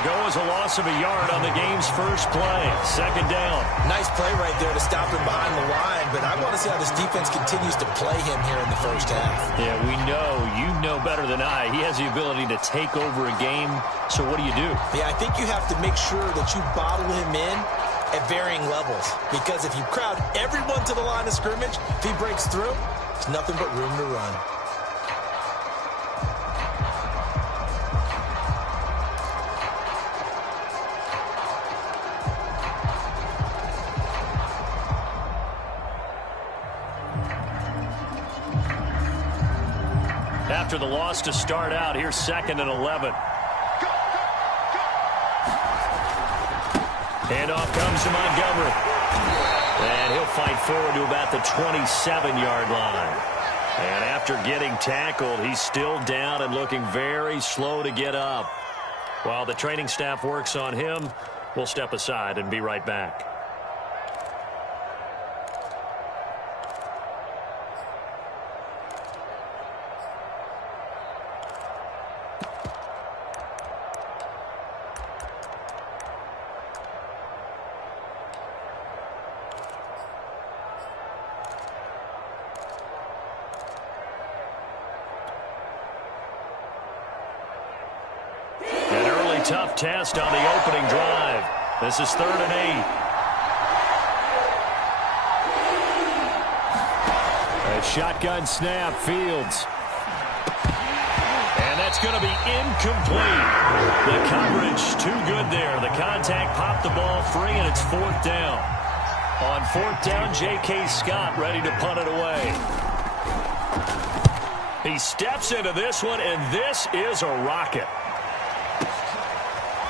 will go as a loss of a yard on the game's first play. Second down. Nice play right there to stop him behind the line, but I want to see how this defense continues to play him here in the first half. Yeah, we know. You know better than I. He has the ability to take over a game, so what do you do? Yeah, I think you have to make sure that you bottle him in at varying levels, because if you crowd everyone to the line of scrimmage, if he breaks through, there's nothing but room to run. After the loss to start out, here's 2nd and 11. Handoff comes to Montgomery. And he'll fight forward to about the 27-yard line. And after getting tackled, he's still down and looking very slow to get up. While the training staff works on him, we'll step aside and be right back. Tough test on the opening drive. This is 3rd and 8. A shotgun snap, Fields. And that's going to be incomplete. The coverage too good there. The contact popped the ball free, and it's 4th down. On 4th down, J.K. Scott ready to punt it away. He steps into this one, and this is a rocket.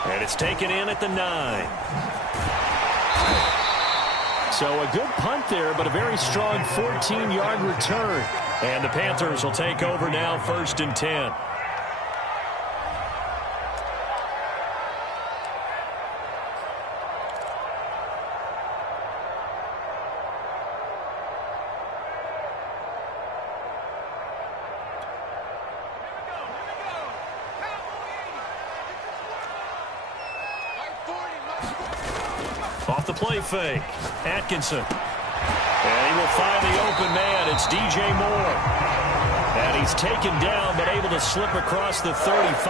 And it's taken in at the 9. So a good punt there, but a very strong 14-yard return. And the Panthers will take over now, 1st and 10. Off the play fake, Atkinson. And he will find the open man. It's DJ Moore. And he's taken down, but able to slip across the 35.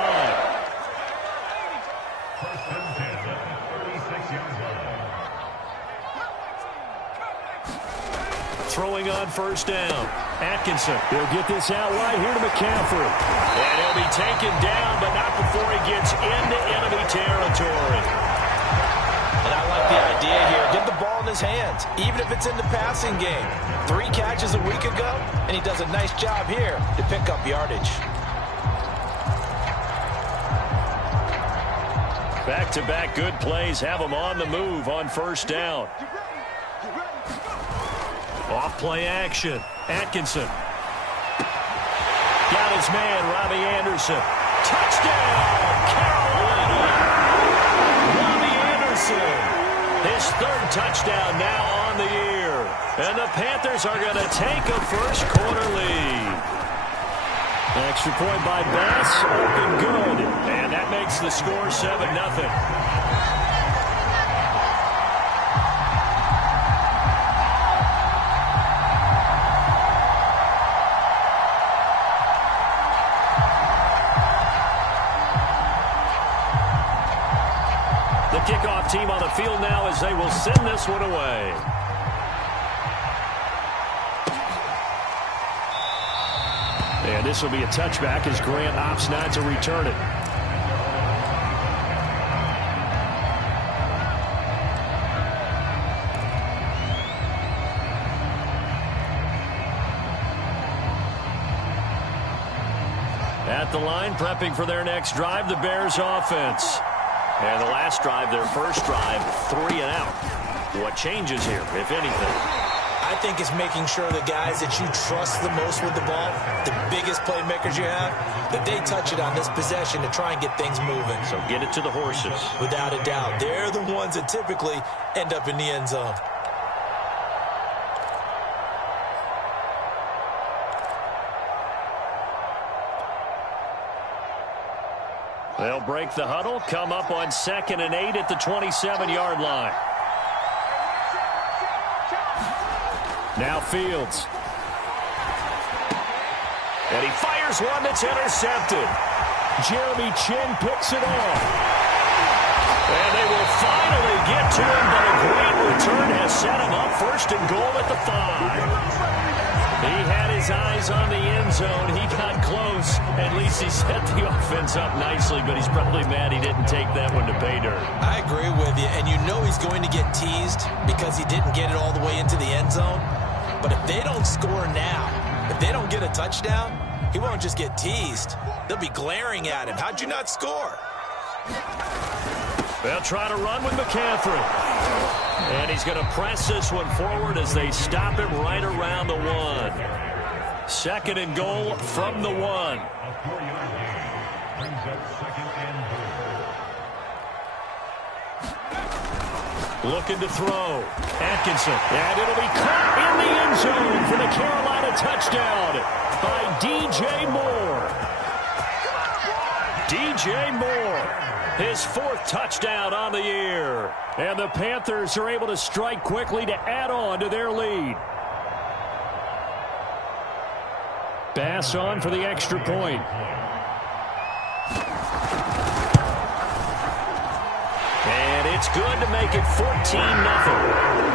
Throwing on 1st down. Atkinson. He'll get this out wide here to McCaffrey. And he'll be taken down, but not before he gets into enemy territory. And I like the idea here. Get the ball in his hands, even if it's in the passing game. 3 catches a week ago, and he does a nice job here to pick up yardage. Back-to-back good plays have him on the move on 1st down. Off-play action. Atkinson. Got his man, Robbie Anderson. Touchdown, Carolina! His 3rd touchdown now on the year. And the Panthers are going to take a first-quarter lead. Extra point by Bass, open good. And that makes the score 7-0. Kickoff team on the field now as they will send this one away. And this will be a touchback as Grant opts not to return it. At the line, prepping for their next drive, the Bears offense. And the last drive, their first drive, 3 and out. What changes here, if anything? I think it's making sure the guys that you trust the most with the ball, the biggest playmakers you have, that they touch it on this possession to try and get things moving. So get it to the horses. Without a doubt. They're the ones that typically end up in the end zone. They'll break the huddle, come up on 2nd and 8 at the 27-yard line. Now Fields. And he fires one that's intercepted. Jeremy Chin picks it off. And they will finally get to him, but a great return has set him up 1st and goal at the 5. He had his eyes on the end zone. He got close. At least he set the offense up nicely, but he's probably mad he didn't take that one to pay dirt. I agree with you, and you know he's going to get teased because he didn't get it all the way into the end zone. But if they don't score now, if they don't get a touchdown, he won't just get teased. They'll be glaring at him. How'd you not score? They'll try to run with McCaffrey. And he's going to press this one forward as they stop him right around the 1. 2nd and goal from the 1. Looking to throw. Atkinson. And it'll be caught in the end zone for the Carolina touchdown by DJ Moore. DJ Moore. His 4th touchdown on the year. And the Panthers are able to strike quickly to add on to their lead. Bass on for the extra point. And it's good to make it 14-0.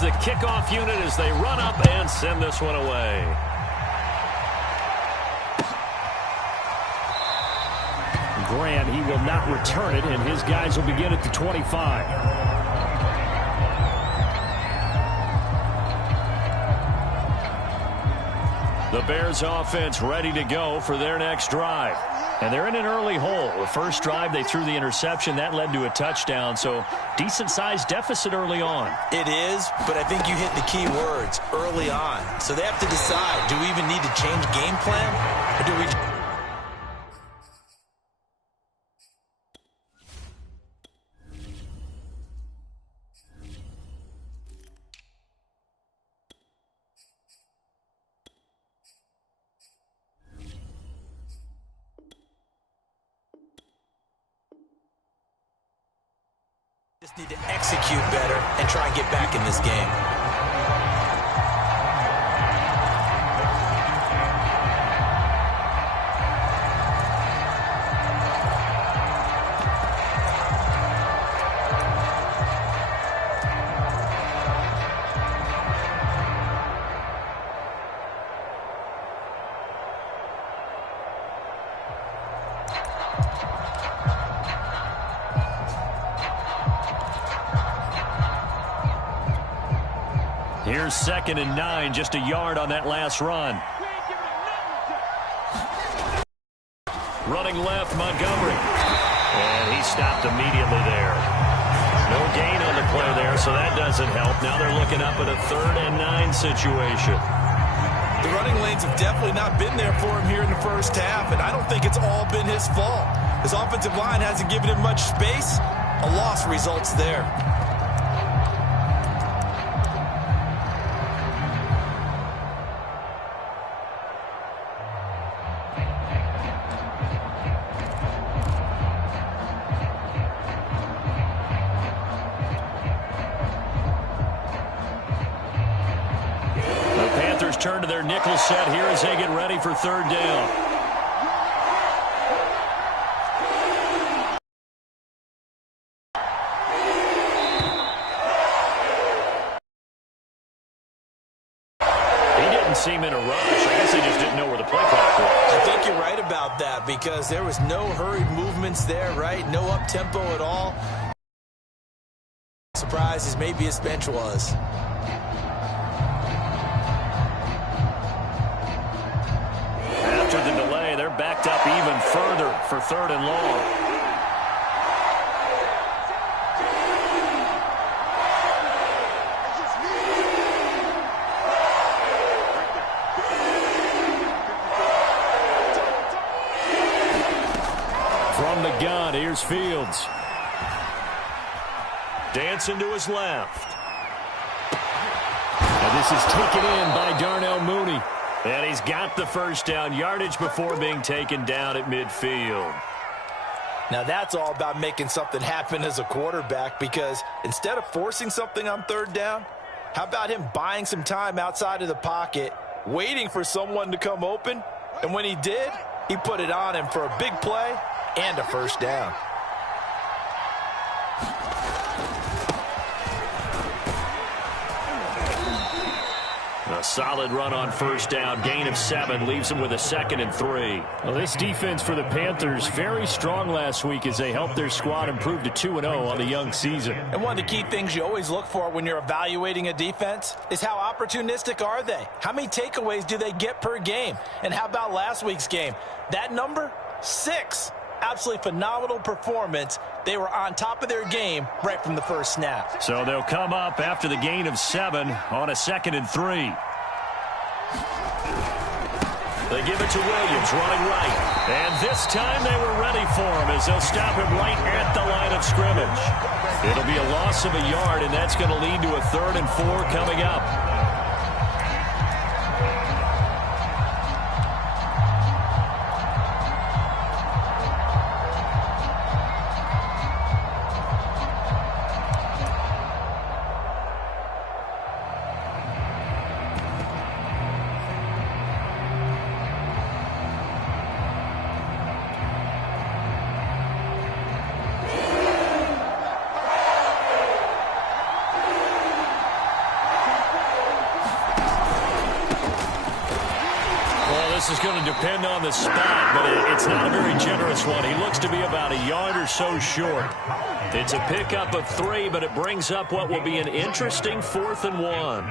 The kickoff unit as they run up and send this one away. Grant, he will not return it, and his guys will begin at the 25. The Bears offense ready to go for their next drive. And they're in an early hole. The first drive, they threw the interception. That led to a touchdown, so decent-sized deficit early on. It is, but I think you hit the key words, early on. So they have to decide, do we even need to change game plan, or do we... Just need to execute better and try and get back in this game. Here's 2nd and 9, just a yard on that last run. Running left, Montgomery. And he stopped immediately there. No gain on the play there, so that doesn't help. Now they're looking up at a 3rd and 9 situation. The running lanes have definitely not been there for him here in the first half, and I don't think it's all been his fault. His offensive line hasn't given him much space. A loss results there. Turn to their nickel set here as they get ready for 3rd down. He didn't seem in a rush. I guess they just didn't know where the play clock was. I think you're right about that because there was no hurried movements there, right? No up-tempo at all. Surprised as maybe his bench was. They're backed up even further for 3rd and long. Fields. Dancing to his left. And this is taken in by Darnell Mooney. And he's got the first down yardage before being taken down at midfield. Now that's all about making something happen as a quarterback, because instead of forcing something on third down, how about him buying some time outside of the pocket, waiting for someone to come open, and when he did, he put it on him for a big play and a first down. A solid run on first down. Gain of 7 leaves him with a 2nd and 3. Well, this defense for the Panthers, very strong last week as they helped their squad improve to 2-0 on the young season. And one of the key things you always look for when you're evaluating a defense is how opportunistic are they? How many takeaways do they get per game? And how about last week's game? That number, 6. Absolutely phenomenal performance. They were on top of their game right from the first snap. So they'll come up after the gain of 7 on a 2nd and 3. They give it to Williams, running right. And this time they were ready for him as they'll stop him right at the line of scrimmage. It'll be a loss of a yard, and that's going to lead to a 3rd and 4 coming up. This is going to depend on the spot, but it's not a very generous one. He looks to be about a yard or so short. It's a pickup of 3, but it brings up what will be an interesting 4th and 1.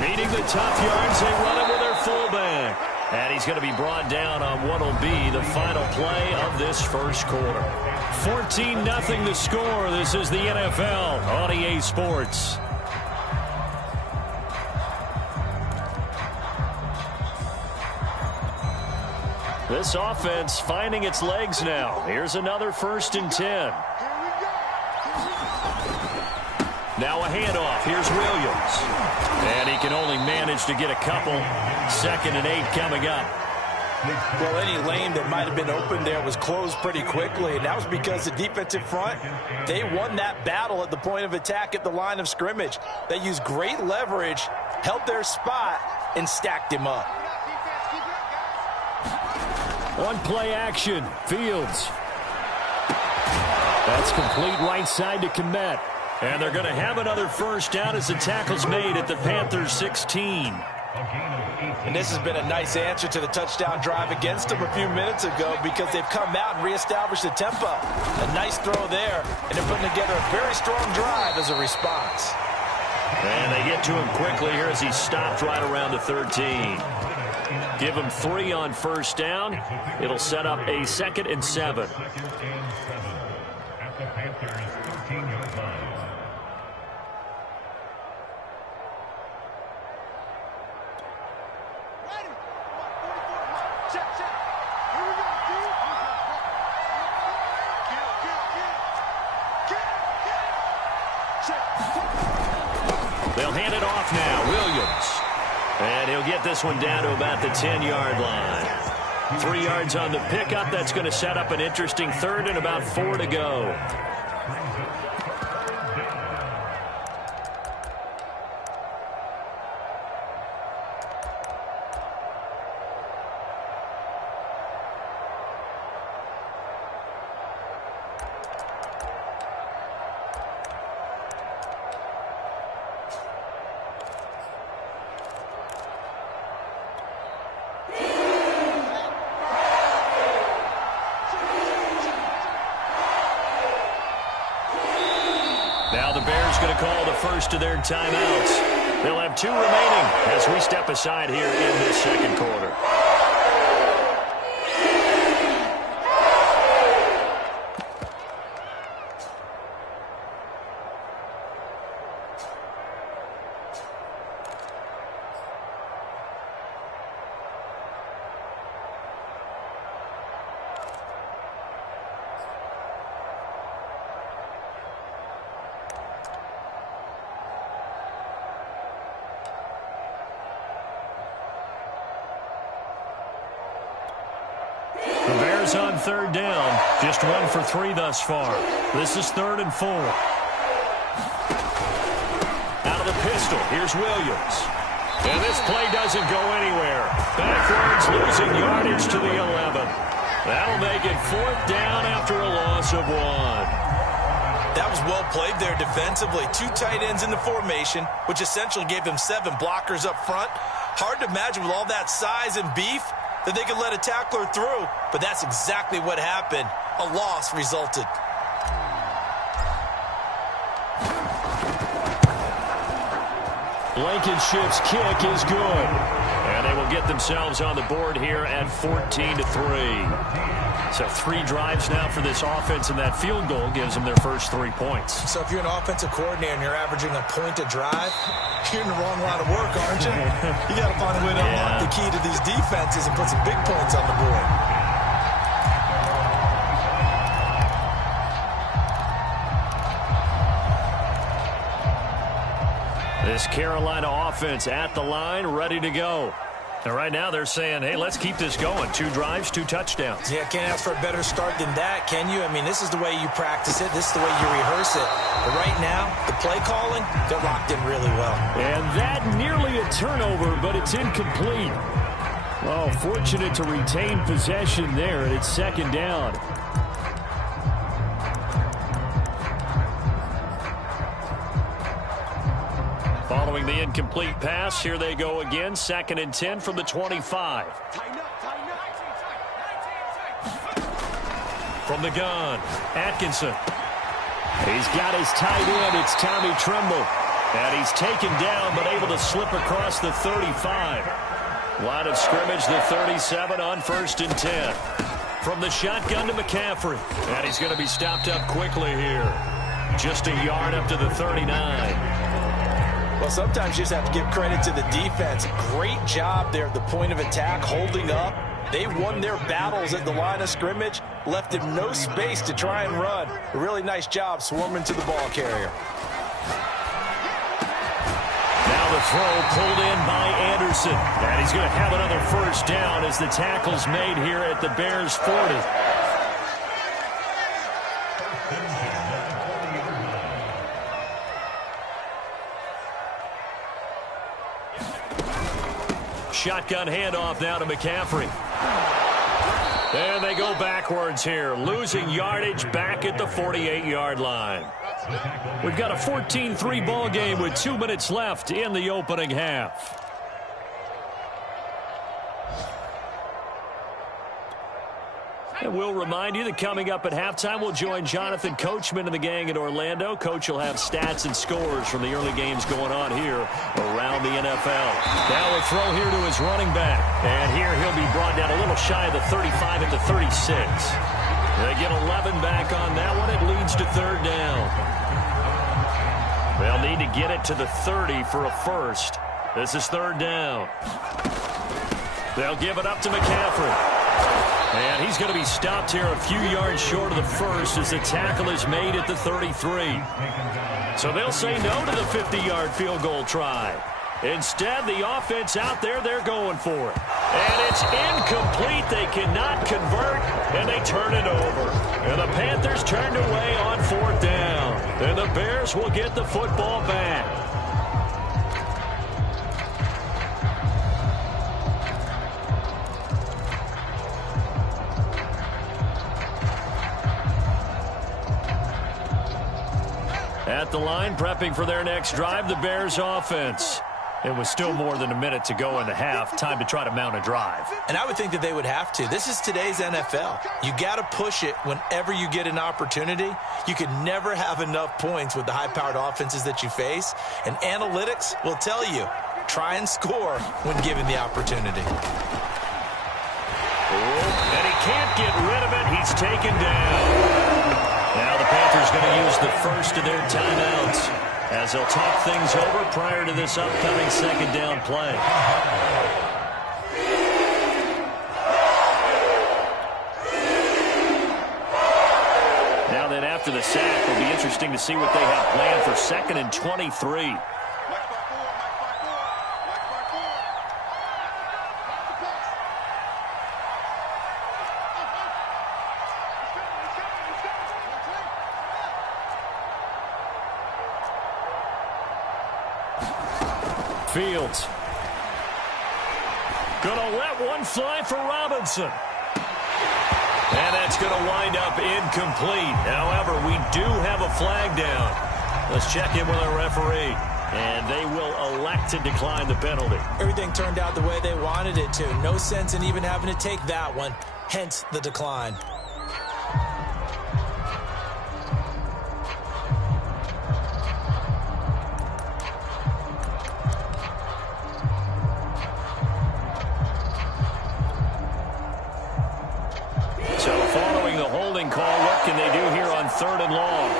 Needing the tough yards, they run it with their fullback. And he's going to be brought down on what will be the final play of this first quarter. 14-0 the score. This is the NFL on EA Sports. This offense finding its legs now. Here's another 1st and 10. Now a handoff. Here's Williams. And he can only manage to get a couple. 2nd and 8 coming up. Well, any lane that might have been open there was closed pretty quickly, and that was because the defensive front, they won that battle at the point of attack at the line of scrimmage. They used great leverage, held their spot, and stacked him up. On play action, Fields. That's complete right side to Kmet. And they're going to have another first down as the tackle's made at the Panthers 16. And this has been a nice answer to the touchdown drive against them a few minutes ago, because they've come out and reestablished the tempo. A nice throw there, and they're putting together a very strong drive as a response. And they get to him quickly here as he stopped right around the 13. Give him 3 on first down. It'll set up a 2nd and 7. They'll hand it off now. Williams. And he'll get this one down to about the 10-yard line. 3 yards on the pickup. That's going to set up an interesting 3rd and about 4 to go. Now the Bears going to call the first of their timeouts. They'll have 2 remaining as we step aside here in this second quarter. is on third down. Just 1 for 3 thus far. This is 3rd and 4. Out of the pistol, here's Williams. And this play doesn't go anywhere. Backwards, losing yardage to the 11. That'll make it 4th down after a loss of 1. That was well played there defensively. 2 tight ends in the formation, which essentially gave them 7 blockers up front. Hard to imagine with all that size and beef that they could let a tackler through, but that's exactly what happened. A loss resulted. Blankenship's kick is good. And they will get themselves on the board here at 14-3. So 3 drives now for this offense, and that field goal gives them their first 3 points. So if you're an offensive coordinator and you're averaging a point a drive, you're in the wrong line of work, aren't you? You got to find a way to unlock the key to these defenses and put some big points on the board. This Carolina offense at the line, ready to go. And right now they're saying, hey, let's keep this going. 2 drives, 2 touchdowns. Yeah, can't ask for a better start than that, can you? I mean, this is the way you practice it. This is the way you rehearse it. But right now, the play calling, they're locked in really well. And that nearly a turnover, but it's incomplete. Well, fortunate to retain possession there, and it's 2nd down. Following the incomplete pass, here they go again. 2nd and 10 from the 25. From the gun, Atkinson. He's got his tight end. It's Tommy Tremble. And he's taken down, but able to slip across the 35. Line of scrimmage, the 37 on 1st and 10. From the shotgun to McCaffrey. And he's going to be stopped up quickly here. Just a yard up to the 39. Well, sometimes you just have to give credit to the defense. Great job there at the point of attack, holding up. They won their battles at the line of scrimmage, left him no space to try and run. A really nice job swarming to the ball carrier. Now the throw pulled in by Anderson. And he's going to have another 1st down as the tackle's made here at the Bears' 40. Shotgun handoff now to McCaffrey. And they go backwards here, losing yardage back at the 48-yard line. We've got a 14-3 ball game with 2 minutes left in the opening half. And we'll remind you that coming up at halftime, we'll join Jonathan Coachman and the gang in Orlando. Coach will have stats and scores from the early games going on here around the NFL. Now a throw here to his running back. And here he'll be brought down a little shy of the 35 at the 36. They get 11 back on that one. It leads to 3rd down. They'll need to get it to the 30 for a first. This is 3rd down. They'll give it up to McCaffrey. And he's going to be stopped here a few yards short of the first as the tackle is made at the 33. So they'll say no to the 50-yard field goal try. Instead, the offense out there, they're going for it. And it's incomplete. They cannot convert, and they turn it over. And the Panthers turned away on 4th down. And the Bears will get the football back. At the line, prepping for their next drive, the Bears offense. It was still more than a minute to go in the half. Time to try to mount a drive. And I would think that they would have to. This is today's NFL. You got to push it whenever you get an opportunity. You can never have enough points with the high-powered offenses that you face. And analytics will tell you, try and score when given the opportunity. And he can't get rid of it. He's taken down. Now the Panthers going to use the first of their timeouts as they'll talk things over prior to this upcoming 2nd down play. Now then, after the sack, it'll be interesting to see what they have planned for 2nd and 23. Fields. Gonna let one fly for Robinson. And that's going to wind up incomplete. However, we do have a flag down. Let's check in with our referee. And they will elect to decline the penalty. Everything turned out the way they wanted it to. No sense in even having to take that one. Hence the decline. So following the holding call, what can they do here on 3rd and long?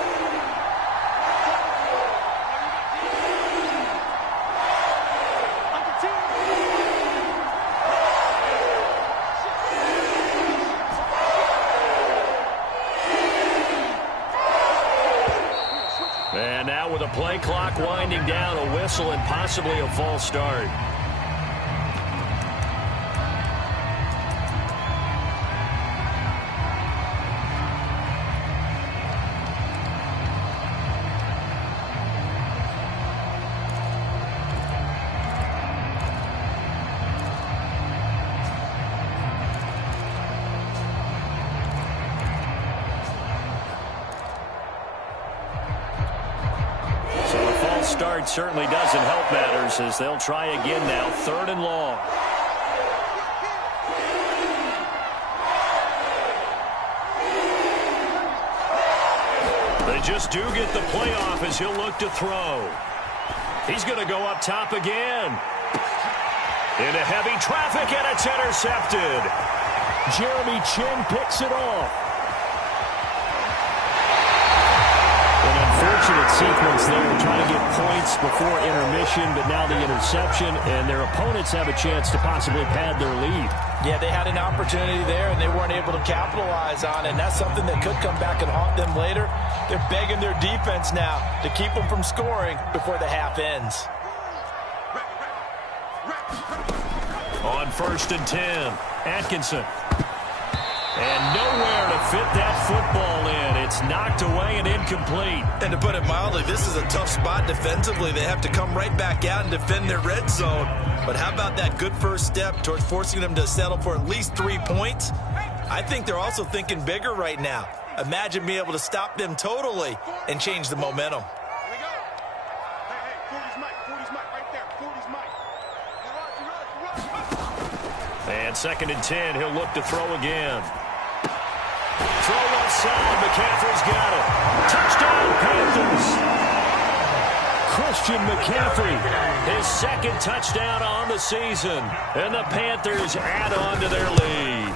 And now with a play clock winding down, a whistle and possibly a false start. Start certainly doesn't help matters as they'll try again now. 3rd and long. They just do get the playoff as he'll look to throw. He's going to go up top again. Into heavy traffic, and it's intercepted. Jeremy Chin picks it off. Unfortunate sequence there, trying to get points before intermission, but now the interception, and their opponents have a chance to possibly pad their lead. Yeah, they had an opportunity there, and they weren't able to capitalize on it, and that's something that could come back and haunt them later. They're begging their defense now to keep them from scoring before the half ends. On 1st and 10, Atkinson. And nowhere to fit that football in. It's knocked away and incomplete. And to put it mildly, this is a tough spot defensively. They have to come right back out and defend their red zone. But how about that good first step towards forcing them to settle for at least 3 points? I think they're also thinking bigger right now. Imagine being able to stop them totally and change the momentum. Here we go. Hey, 40's Mike, right there. 40's Mike. And 2nd and 10, he'll look to throw again. Throw left side, McCaffrey's got it. Touchdown, Panthers. Christian McCaffrey, his 2nd touchdown on the season. And the Panthers add on to their lead.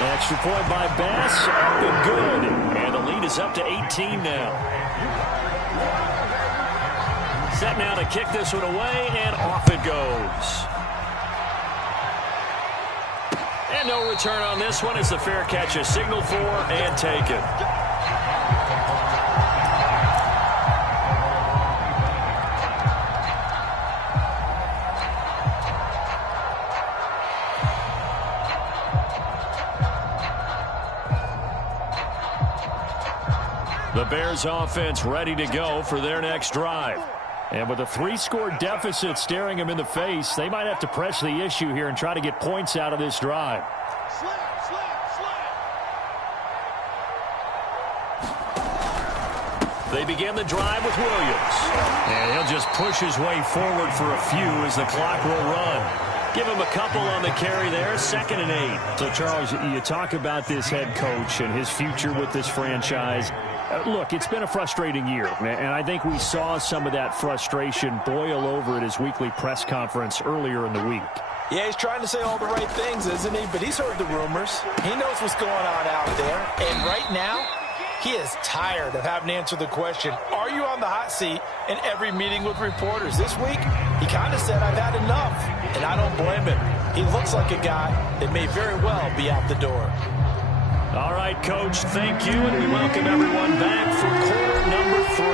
Extra point by Bass, up and good. And the lead is up to 18 now. Set now to kick this one away, and off it goes. And no return on this one as the fair catch is signaled for and taken. The Bears offense ready to go for their next drive. And with a 3-score deficit staring them in the face, they might have to press the issue here and try to get points out of this drive. They begin the drive with Williams. And he'll just push his way forward for a few as the clock will run. Give him a couple on the carry there, 2nd and 8. So, Charles, you talk about this head coach and his future with this franchise. Look, it's been a frustrating year, and I think we saw some of that frustration boil over at his weekly press conference earlier in the week. Yeah, he's trying to say all the right things, isn't he? But he's heard the rumors. He knows what's going on out there. And right now, he is tired of having to answer the question, are you on the hot seat in every meeting with reporters? This week, he kind of said, I've had enough, and I don't blame him. He looks like a guy that may very well be out the door. All right, Coach, thank you, and we welcome everyone back for quarter number 3.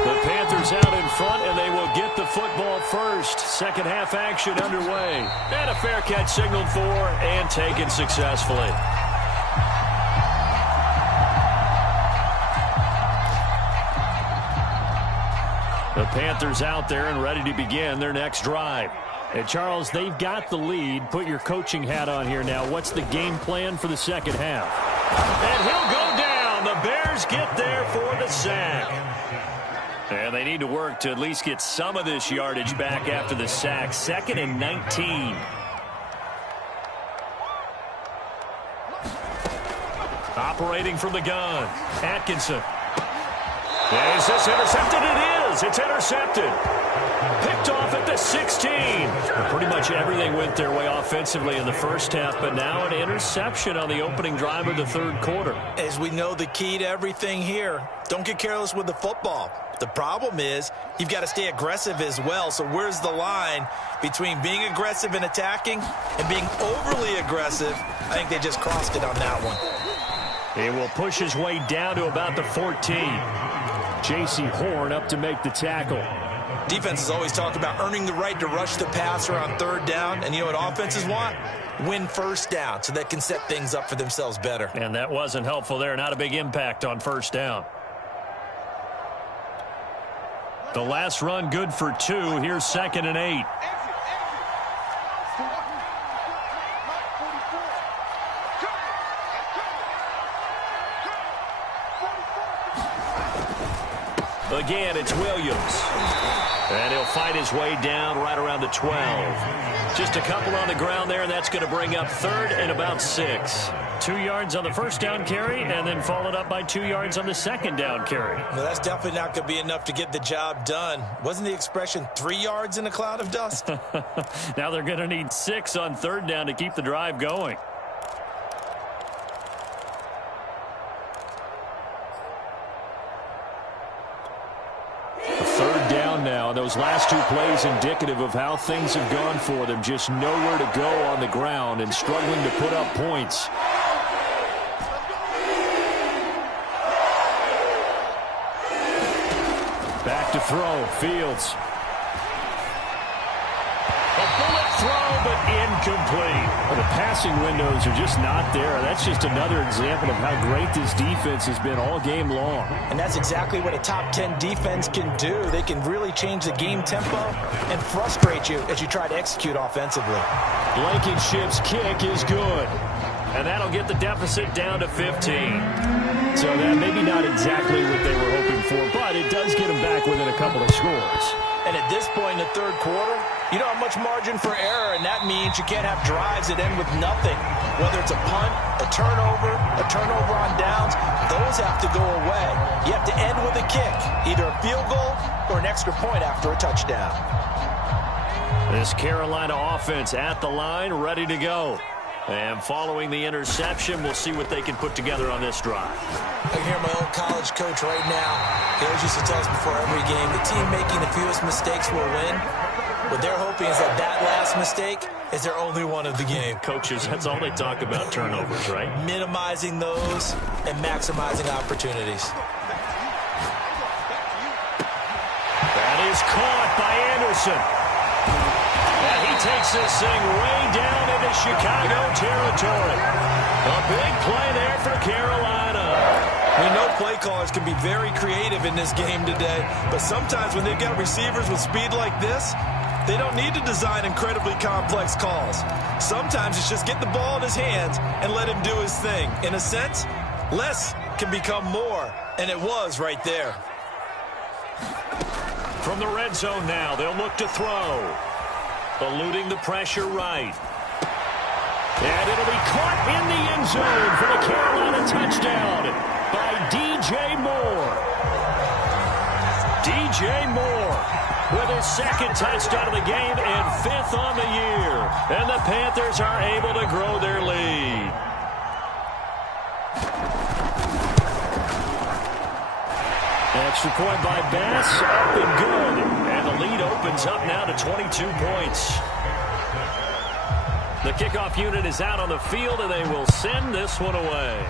The Panthers out in front, and they will get the football first. Second half action underway. And a fair catch signaled for and taken successfully. The Panthers out there and ready to begin their next drive. And Charles, they've got the lead. Put your coaching hat on here now. What's the game plan for the second half? And he'll go down. The Bears get there for the sack. And they need to work to at least get some of this yardage back after the sack. 2nd and 19. Operating from the gun. Atkinson. Is this intercepted? It is. It's intercepted. Picked off at the 16. Pretty much everything went their way offensively in the first half, but now an interception on the opening drive of the third quarter. As we know, the key to everything here, don't get careless with the football. The problem is you've got to stay aggressive as well. So where's the line between being aggressive and attacking and being overly aggressive? I think they just crossed it on that one. He will push his way down to about the 14. J.C. Horn up to make the tackle. Defenses always talk about earning the right to rush the passer on third down. And you know what offenses want? Win first down so they can set things up for themselves better. And that wasn't helpful there. Not a big impact on first down. The last run good for 2. Here's 2nd and 8. Again, it's Williams. And he'll fight his way down right around the 12. Just a couple on the ground there, and that's going to bring up 3rd and about 6. 2 yards on the first down carry, and then followed up by 2 yards on the second down carry. Well, that's definitely not going to be enough to get the job done. Wasn't the expression 3 yards in a cloud of dust? Now they're going to need 6 on third down to keep the drive going. Now, those last 2 plays indicative of how things have gone for them. Just nowhere to go on the ground and struggling to put up points. Back to throw. Fields. A bullet throw, but incomplete. Well, the passing windows are just not there. That's just another example of how great this defense has been all game long. And that's exactly what a top 10 defense can do. They can really change the game tempo and frustrate you as you try to execute offensively. Blankenship's kick is good. And that'll get the deficit down to 15. So that maybe not exactly what they were hoping for, but it does get them back within a couple of scores. And at this point in the third quarter, you don't have much margin for error, and that means you can't have drives that end with nothing. Whether it's a punt, a turnover on downs, those have to go away. You have to end with a kick, either a field goal or an extra point after a touchdown. This Carolina offense at the line, ready to go. And following the interception, we'll see what they can put together on this drive. I can hear my old college coach right now. He always used to tell us before every game, the team making the fewest mistakes will win. What they're hoping is that last mistake is their only one of the game. Coaches, that's all they talk about, turnovers, right? Minimizing those and maximizing opportunities. That is caught by Anderson. And he takes this thing way down into Chicago territory. A big play there for Carolina. We know play callers can be very creative in this game today, but sometimes when they've got receivers with speed like this, they don't need to design incredibly complex calls. Sometimes it's just get the ball in his hands and let him do his thing. In a sense, less can become more, and it was right there. From the red zone now, they'll look to throw. Eluding the pressure right. And it'll be caught in the end zone for the Carolina touchdown by DJ Moore. DJ Moore with his 2nd touchdown of the game and 5th on the year. And the Panthers are able to grow their lead. Extra point by Bass, up and good. And the lead opens up now to 22 points. The kickoff unit is out on the field, and they will send this one away.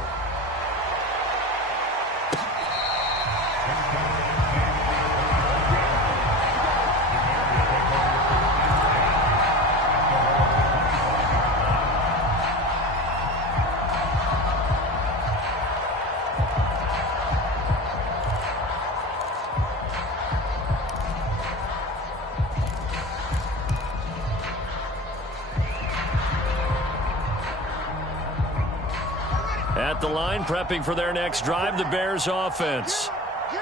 at the line, prepping for their next drive, the Bears offense.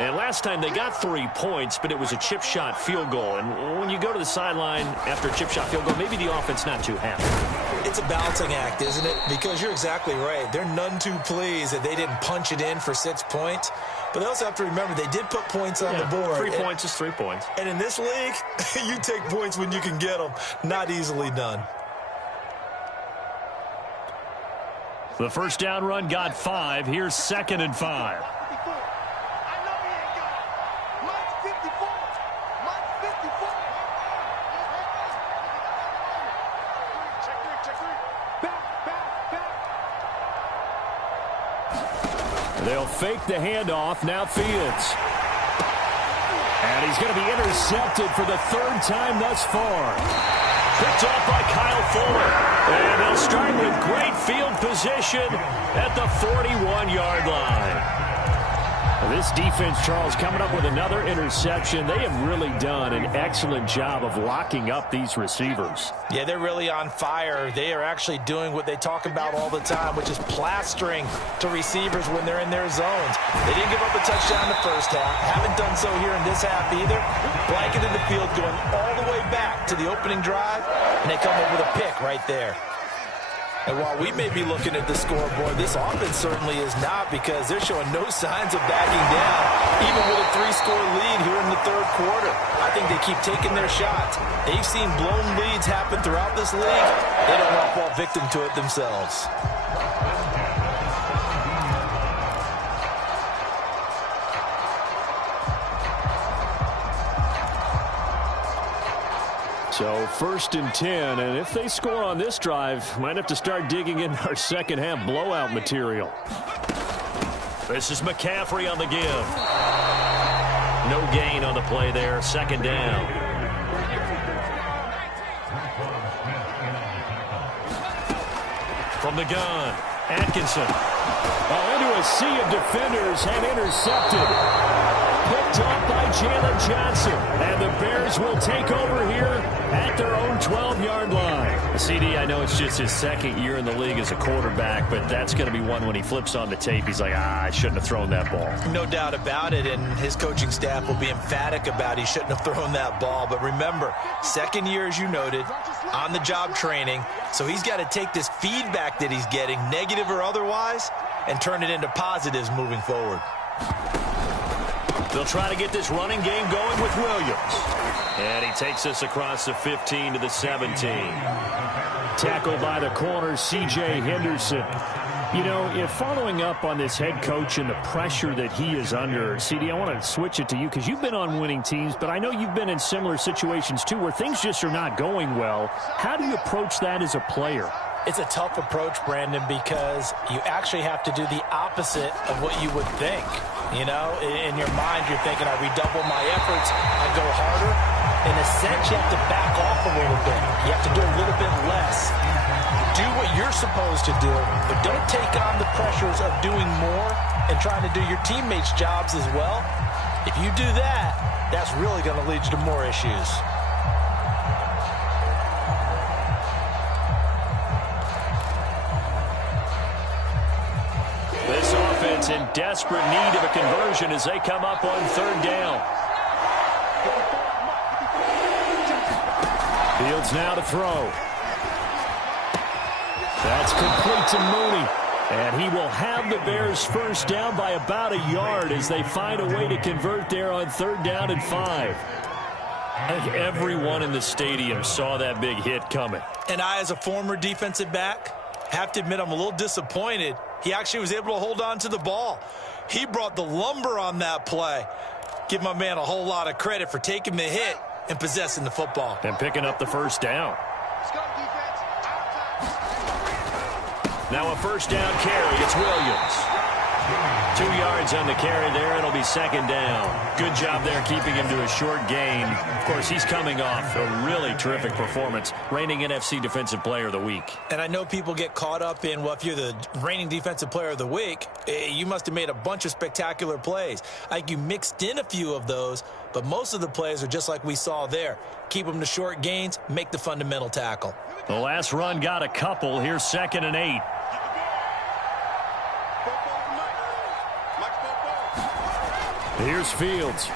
And last time they got 3 points, but it was a chip shot field goal. And when you go to the sideline after a chip shot field goal, maybe the offense not too happy. It's a balancing act, isn't it? Because you're exactly right. They're none too pleased that they didn't punch it in for 6 points. But they also have to remember they did put points on the board. 3 points is 3 points. And in this league, you take points when you can get them. Not easily done. The first down run got 5. Here's 2nd and 5. They'll fake the handoff. Now Fields. And he's going to be intercepted for the 3rd time thus far. Picked off by Kyle Fuller. And they'll start with great field position at the 41-yard line. This defense, Charles, coming up with another interception. They have really done an excellent job of locking up these receivers. Yeah, they're really on fire. They are actually doing what they talk about all the time, which is plastering to receivers when they're in their zones. They didn't give up a touchdown in the first half. Haven't done so here in this half either. Blanketed the field going all the way back to the opening drive, and they come up with a pick right there. And while we may be looking at the scoreboard, this offense certainly is not, because they're showing no signs of backing down, even with a 3-score lead here in the 3rd quarter. I think they keep taking their shots. They've seen blown leads happen throughout this league. They don't want to fall victim to it themselves. So 1st and 10, and if they score on this drive, might have to start digging in our second half blowout material. This is McCaffrey on the give. No gain on the play there. 2nd down. From the gun, Atkinson. Oh, into a sea of defenders and intercepted. Picked off by Jalen Johnson. And the Bears will take over here at their own 12-yard line. CD, I know it's just his 2nd year in the league as a quarterback, but that's going to be one when he flips on the tape. He's like, I shouldn't have thrown that ball. No doubt about it, and his coaching staff will be emphatic about he shouldn't have thrown that ball. But remember, 2nd year, as you noted, on-the-job training, so he's got to take this feedback that he's getting, negative or otherwise, and turn it into positives moving forward. They'll try to get this running game going with Williams. And he takes us across the 15 to the 17. Tackled by the corner, C.J. Henderson. You know, if following up on this head coach and the pressure that he is under, CD, I want to switch it to you because you've been on winning teams, but I know you've been in similar situations too where things just are not going well. How do you approach that as a player? It's a tough approach, Brandon, because you actually have to do the opposite of what you would think. You know, in your mind, you're thinking, I redouble my efforts, I go harder. In a sense, you have to back off a little bit. You have to do a little bit less. Do what you're supposed to do, but don't take on the pressures of doing more and trying to do your teammates' jobs as well. If you do that, that's really going to lead you to more issues. This offense in desperate need of a conversion as they come up on 3rd down. Fields now to throw. That's complete to Mooney. And he will have the Bears first down by about a yard as they find a way to convert there on 3rd down and 5. I think everyone in the stadium saw that big hit coming. And I, as a former defensive back, have to admit I'm a little disappointed. He actually was able to hold on to the ball. He brought the lumber on that play. Give my man a whole lot of credit for taking the hit and possessing the football. And picking up the first down. Now a first down carry. It's Williams. 2 yards on the carry there. It'll be 2nd down. Good job there keeping him to a short gain. Of course, he's coming off a really terrific performance. Reigning NFC Defensive Player of the Week. And I know people get caught up in, well, if you're the reigning Defensive Player of the Week, you must have made a bunch of spectacular plays. I think you mixed in a few of those, but most of the plays are just like we saw there. Keep them to short gains, make the fundamental tackle. The last run got a couple. Here's 2nd and 8. Here's Fields.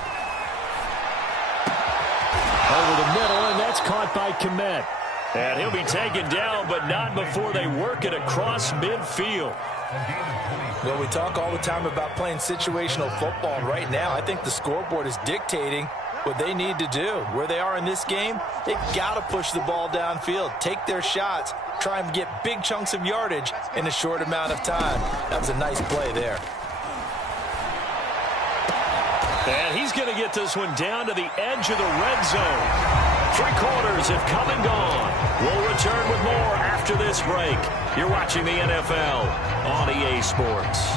Over the middle, and that's caught by Kmet. And he'll be taken down, but not before they work it across midfield. Well, we talk all the time about playing situational football, and right now I think the scoreboard is dictating what they need to do. Where they are in this game, they've got to push the ball downfield, take their shots, try and get big chunks of yardage in a short amount of time. That was a nice play there. And he's going to get this one down to the edge of the red zone. 3 quarters have come and gone. We'll return with more after this break. You're watching the NFL on EA Sports.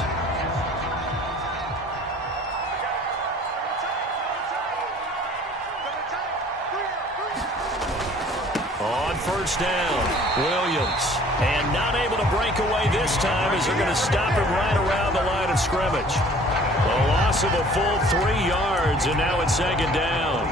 On first down, Williams. And not able to break away this time as they're going to stop him right around the line of scrimmage. A loss of a full 3 yards, and now it's second down.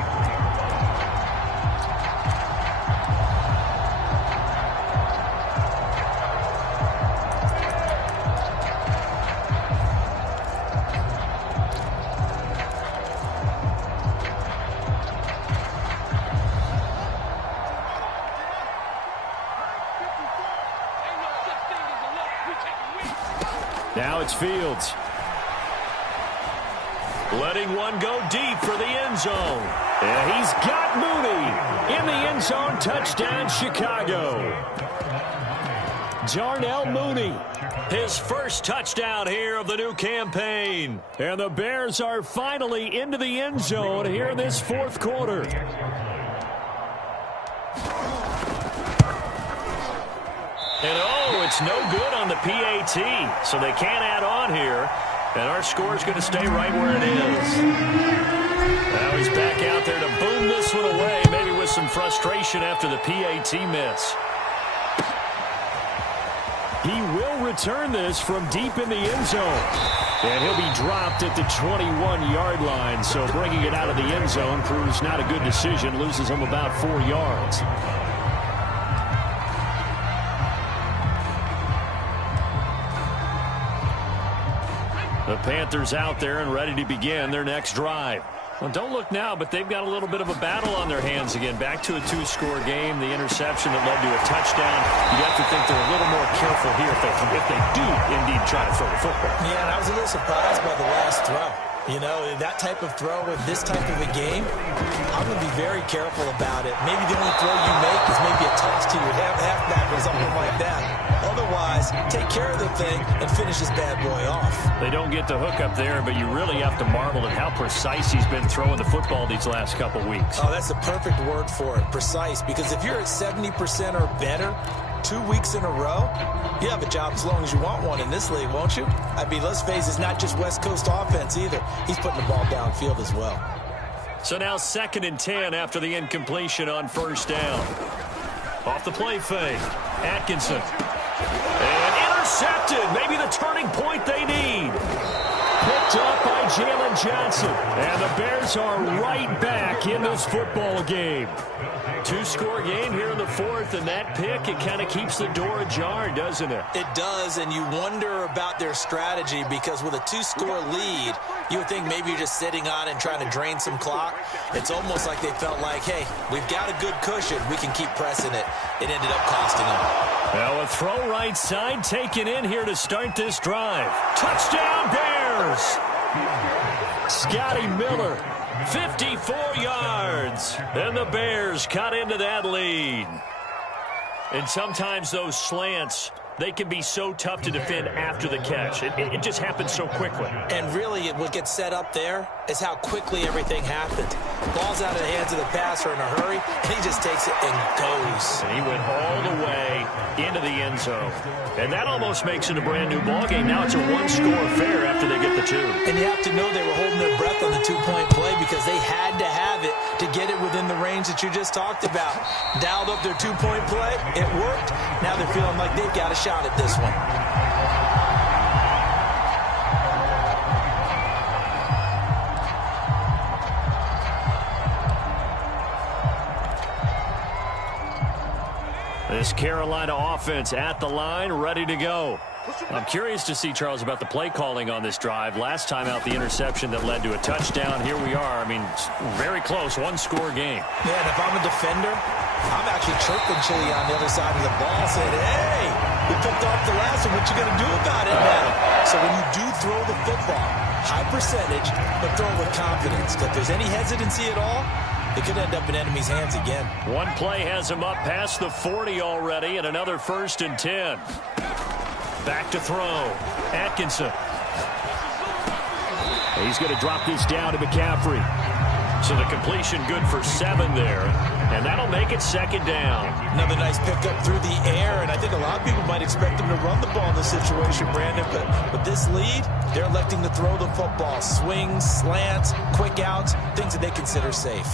Now it's Fields. Letting one go deep for the end zone. And he's got Mooney in the end zone. Touchdown, Chicago. Darnell Mooney, his first touchdown here of the new campaign. And the Bears are finally into the end zone here in this 4th quarter. And oh, it's no good on the PAT, so they can't add on here. And our score is going to stay right where it is. Now he's back out there to boom this one away, maybe with some frustration after the PAT miss. He will return this from deep in the end zone. And he'll be dropped at the 21-yard line, so bringing it out of the end zone proves not a good decision, loses him about 4 yards. The Panthers out there and ready to begin their next drive. Well, don't look now, but they've got a little bit of a battle on their hands again. Back to a 2-score game, the interception that led to a touchdown. You have to think they're a little more careful here if they do indeed try to throw the football. Yeah, and I was a little surprised by the last throw. You know, that type of throw in this type of a game, I'm going to be very careful about it. Maybe the only throw you make is maybe a toss to your halfback or something like that. Otherwise, take care of the thing and finish this bad boy off. They don't get the hook up there, but you really have to marvel at how precise he's been throwing the football these last couple weeks. Oh, that's the perfect word for it, precise. Because if you're at 70% or better 2 weeks in a row, you have a job as long as you want one in this league, won't you? I mean, let's face it, it's not just West Coast offense either. He's putting the ball downfield as well. So now 2nd and 10 after the incompletion on first down. Off the play fake, Atkinson. And intercepted, maybe the turning point they need. Picked up by Jalen Johnson. And the Bears are right back in this football game. 2-score game here in the 4th, and that pick, it kind of keeps the door ajar, doesn't it? It does, and you wonder about their strategy because with a 2-score lead, you would think maybe you're just sitting on it and trying to drain some clock. It's almost like they felt like, hey, we've got a good cushion. We can keep pressing it. It ended up costing them. Now a throw right side taken in here to start this drive. Touchdown, Bears! Scotty Miller. 54 yards, and the Bears cut into that lead. And sometimes those slants, they can be so tough to defend after the catch. It just happens so quickly. And really, what gets set up there is how quickly everything happened. Ball's out of the hands of the passer in a hurry, and he just takes it and goes. And he went all the way into the end zone. And that almost makes it a brand-new ballgame. Now it's a 1-score affair after they get the 2. And you have to know they were holding their breath on the 2-point play because they had to have it to get it within the range that you just talked about. Dialed up their 2-point play. It worked. Now they're feeling like they've got a shot at this one. This Carolina offense at the line, ready to go. I'm curious to see, Charles, about the play calling on this drive. Last time out, the interception that led to a touchdown. Here we are. I mean, very close, one-score game. Yeah, and if I'm a defender, I'm actually chirping Chili on the other side of the ball, saying, hey, we picked off the last one. What you going to do about it now? So when you do throw the football, high percentage, but throw it with confidence. If there's any hesitancy at all, it could end up in enemy's hands again. One play has him up past the 40 already, and another 1st and 10. Back to throw. Atkinson. He's going to drop this down to McCaffrey. So the completion good for 7 there. And that'll make it 2nd down. Another nice pickup through the air, and I think a lot of people might expect him to run the ball in this situation, Brandon. But with this lead, they're electing to throw the football. Swings, slants, quick outs, things that they consider safe.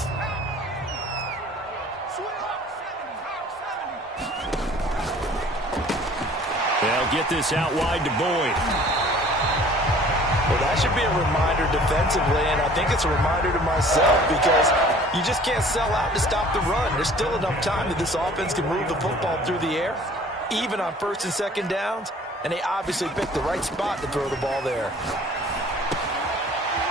They'll get this out wide to Boyd. Well, that should be a reminder defensively, and I think it's a reminder to myself because you just can't sell out to stop the run. There's still enough time that this offense can move the football through the air, even on 1st and 2nd downs, and they obviously picked the right spot to throw the ball there.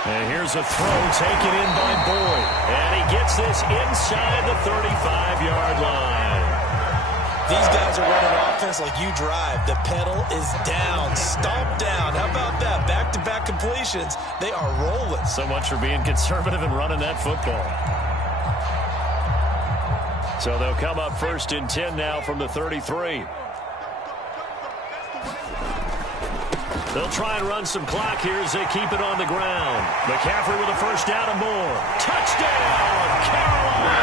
And here's a throw taken in by Boyd, and he gets this inside the 35-yard line. These guys are running offense like you drive. The pedal is down, stomp down. How about that? Back-to-back completions. They are rolling. So much for being conservative and running that football. So they'll come up 1st and 10 now from the 33. They'll try and run some clock here as they keep it on the ground. McCaffrey with a 1st down and more. Touchdown, Carolina!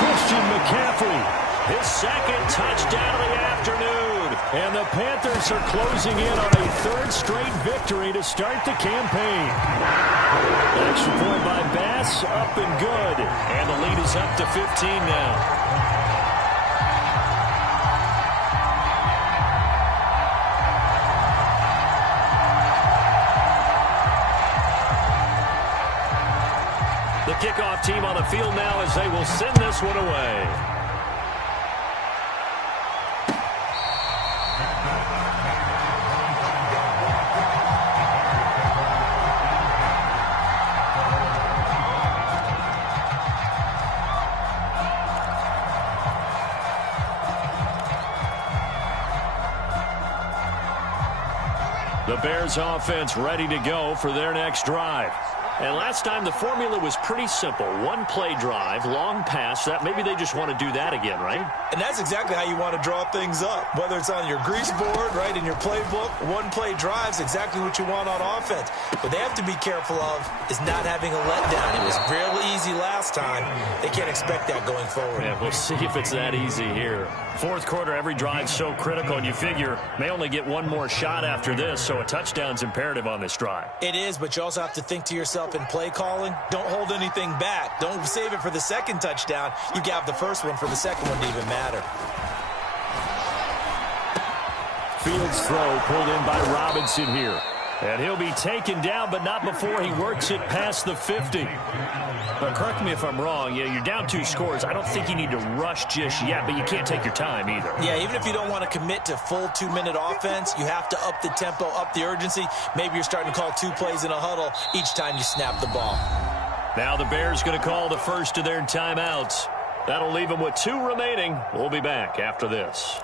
Christian McCaffrey. His 2nd touchdown of the afternoon. And the Panthers are closing in on a 3rd straight victory to start the campaign. An extra point by Bass, up and good. And the lead is up to 15 now. The kickoff team on the field now as they will send this one away. The Bears offense ready to go for their next drive. And last time the formula was pretty simple. One play drive, long pass. That maybe they just want to do that again, right? And that's exactly how you want to draw things up. Whether it's on your grease board, right, in your playbook, one play drive's exactly what you want on offense. What they have to be careful of is not having a letdown. It was real easy last time. They can't expect that going forward. Yeah, we'll see if it's that easy here. 4th quarter, every drive's so critical, and you figure may only get one more shot after this, so a touchdown's imperative on this drive. It is, but you also have to think to yourself in play calling, don't hold anything back. Don't save it for the 2nd touchdown. You have the 1st one for the 2nd one to even matter. Fields throw pulled in by Robinson here. And he'll be taken down, but not before he works it past the 50. But correct me if I'm wrong. Yeah, you're down 2 scores. I don't think you need to rush just yet, but you can't take your time either. Yeah, even if you don't want to commit to full 2-minute offense, you have to up the tempo, up the urgency. Maybe you're starting to call 2 plays in a huddle each time you snap the ball. Now the Bears going to call the first of their timeouts. That'll leave them with 2 remaining. We'll be back after this.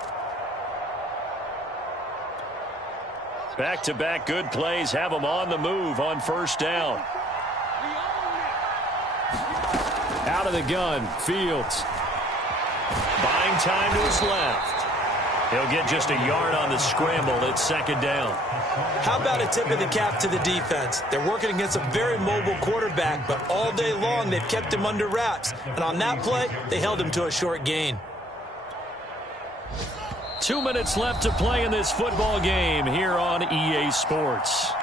Back-to-back good plays have them on the move on 1st down. Out of the gun, Fields. Buying time to his left. He'll get just a yard on the scramble at 2nd down. How about a tip of the cap to the defense? They're working against a very mobile quarterback, but all day long they've kept him under wraps. And on that play, they held him to a short gain. 2 minutes left to play in this football game here on EA Sports.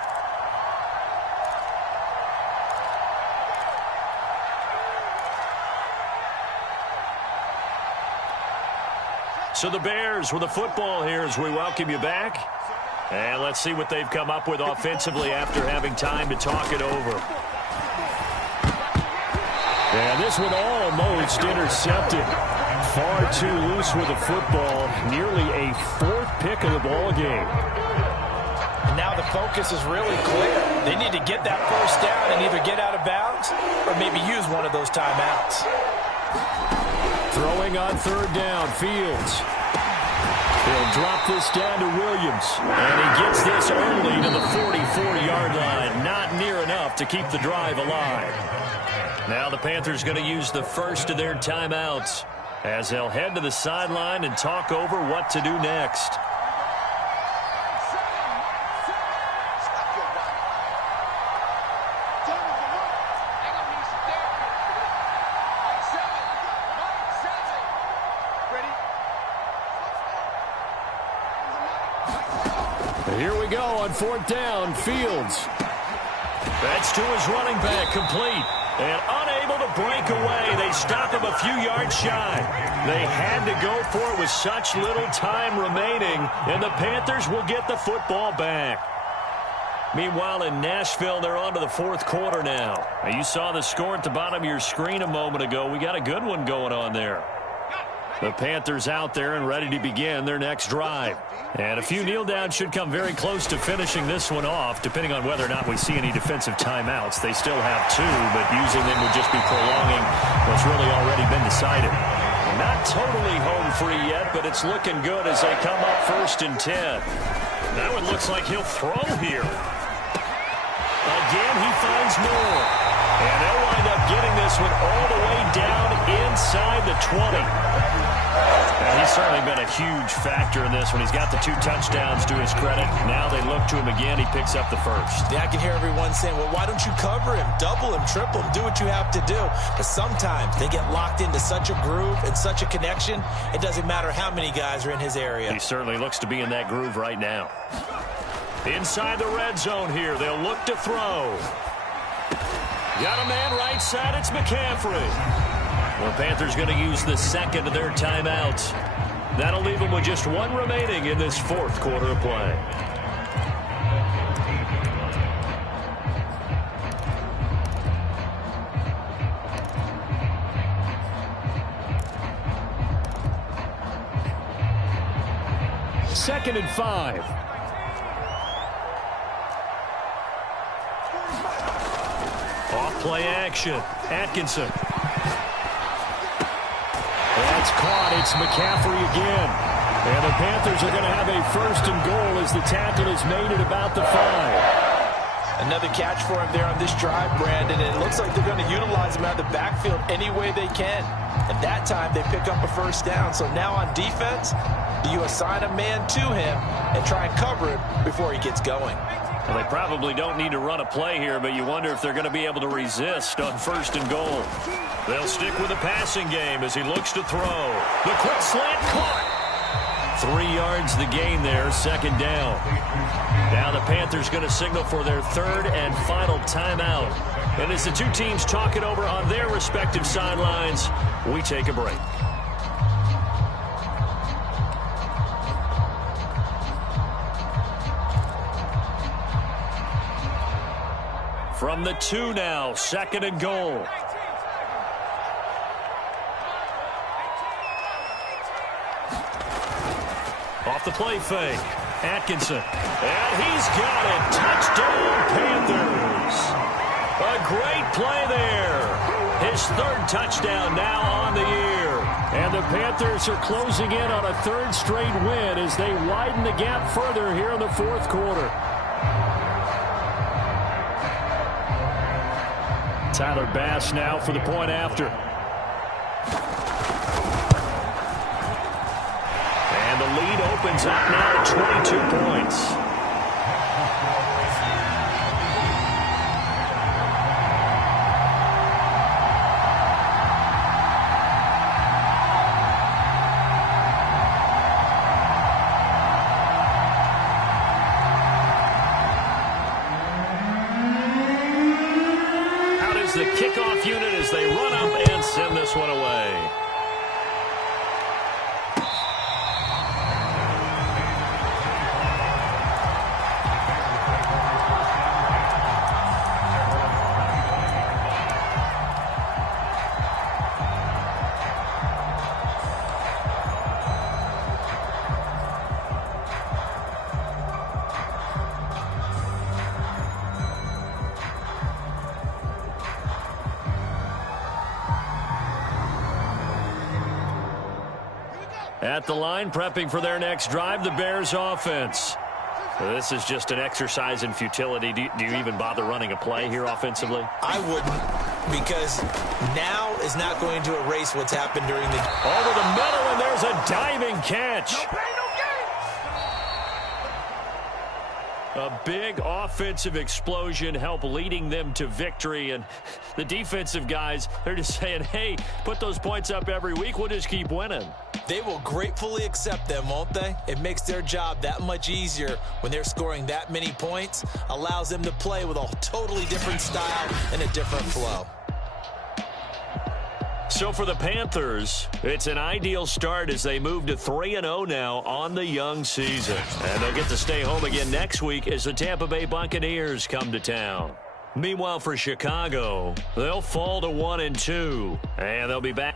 So the Bears with the football here as we welcome you back. And let's see what they've come up with offensively after having time to talk it over. And this one almost intercepted. far too loose with the football. Nearly a fourth pick of the ball game. And now the focus is really clear. They need to get that first down and either get out of bounds or maybe use one of those timeouts. Throwing on third down, Fields. He'll drop this down to Williams. And he gets this early to the 44-yard line. Not near enough to keep the drive alive. Now the Panthers going to use the first of their timeouts as they'll head to the sideline and talk over what to do next. Here we go on fourth down, Fields. That's to his running back, complete. And unable to break away. They stop him a few yards shy. They had to go for it with such little time remaining, and the Panthers will get the football back. Meanwhile, in Nashville, they're on to the fourth quarter now. You saw the score at the bottom of your screen a moment ago. We got a good one going on there. The Panthers out there and ready to begin their next drive. And a few kneel downs should come very close to finishing this one off, depending on whether or not we see any defensive timeouts. They still have two, but using them would just be prolonging what's really already been decided. Not totally home free yet, but it's looking good as they come up 1st and 10. That one looks like he'll throw here. Again, he finds more. And they'll wind up getting this one all the way down inside the 20. And he's certainly been a huge factor in this when he's got the 2 touchdowns to his credit. Now they look to him again. He picks up the first. Yeah, I can hear everyone saying, well, why don't you cover him? Double him, triple him, do what you have to do. But sometimes they get locked into such a groove and such a connection, it doesn't matter how many guys are in his area. He certainly looks to be in that groove right now. Inside the red zone here, they'll look to throw. Got a man right side, it's McCaffrey. The Panthers going to use the second of their timeouts. That'll leave them with just one remaining in this fourth quarter of play. Second and 5. Off play action. Atkinson. That's caught. It's McCaffrey again. And the Panthers are going to have a 1st and goal as the tackle is made at about the 5. Another catch for him there on this drive, Brandon. And it looks like they're going to utilize him out of the backfield any way they can. And that time they pick up a 1st down. So now on defense, do you assign a man to him and try and cover it before he gets going? Well, they probably don't need to run a play here, but you wonder if they're going to be able to resist on 1st and goal. They'll stick with the passing game as he looks to throw. The quick slant caught. 3 yards the gain there, 2nd down. Now the Panthers going to signal for their 3rd and final timeout. And as the two teams talk it over on their respective sidelines, we take a break. From the 2 now, 2nd and goal. Off the play fake. Atkinson. And he's got it. Touchdown, Panthers. A great play there. His 3rd touchdown now on the year. And the Panthers are closing in on a 3rd straight win as they widen the gap further here in the 4th quarter. Tyler Bass now for the point after. And the lead opens up now to 22 points. The kickoff unit as they run up and send this one away. At the line, prepping for their next drive, the Bears offense. This is just an exercise in futility. Do you even bother running a play here offensively? I wouldn't, because now is not going to erase what's happened during the... Over the middle, and there's a diving catch. A big offensive explosion helped leading them to victory, and the defensive guys, they're just saying, hey, put those points up every week, we'll just keep winning. They will gratefully accept them, won't they? It makes their job that much easier when they're scoring that many points, allows them to play with a totally different style and a different flow. So for the Panthers, it's an ideal start as they move to 3-0 now on the young season. And they'll get to stay home again next week as the Tampa Bay Buccaneers come to town. Meanwhile, for Chicago, they'll fall to 1-2, and they'll be back.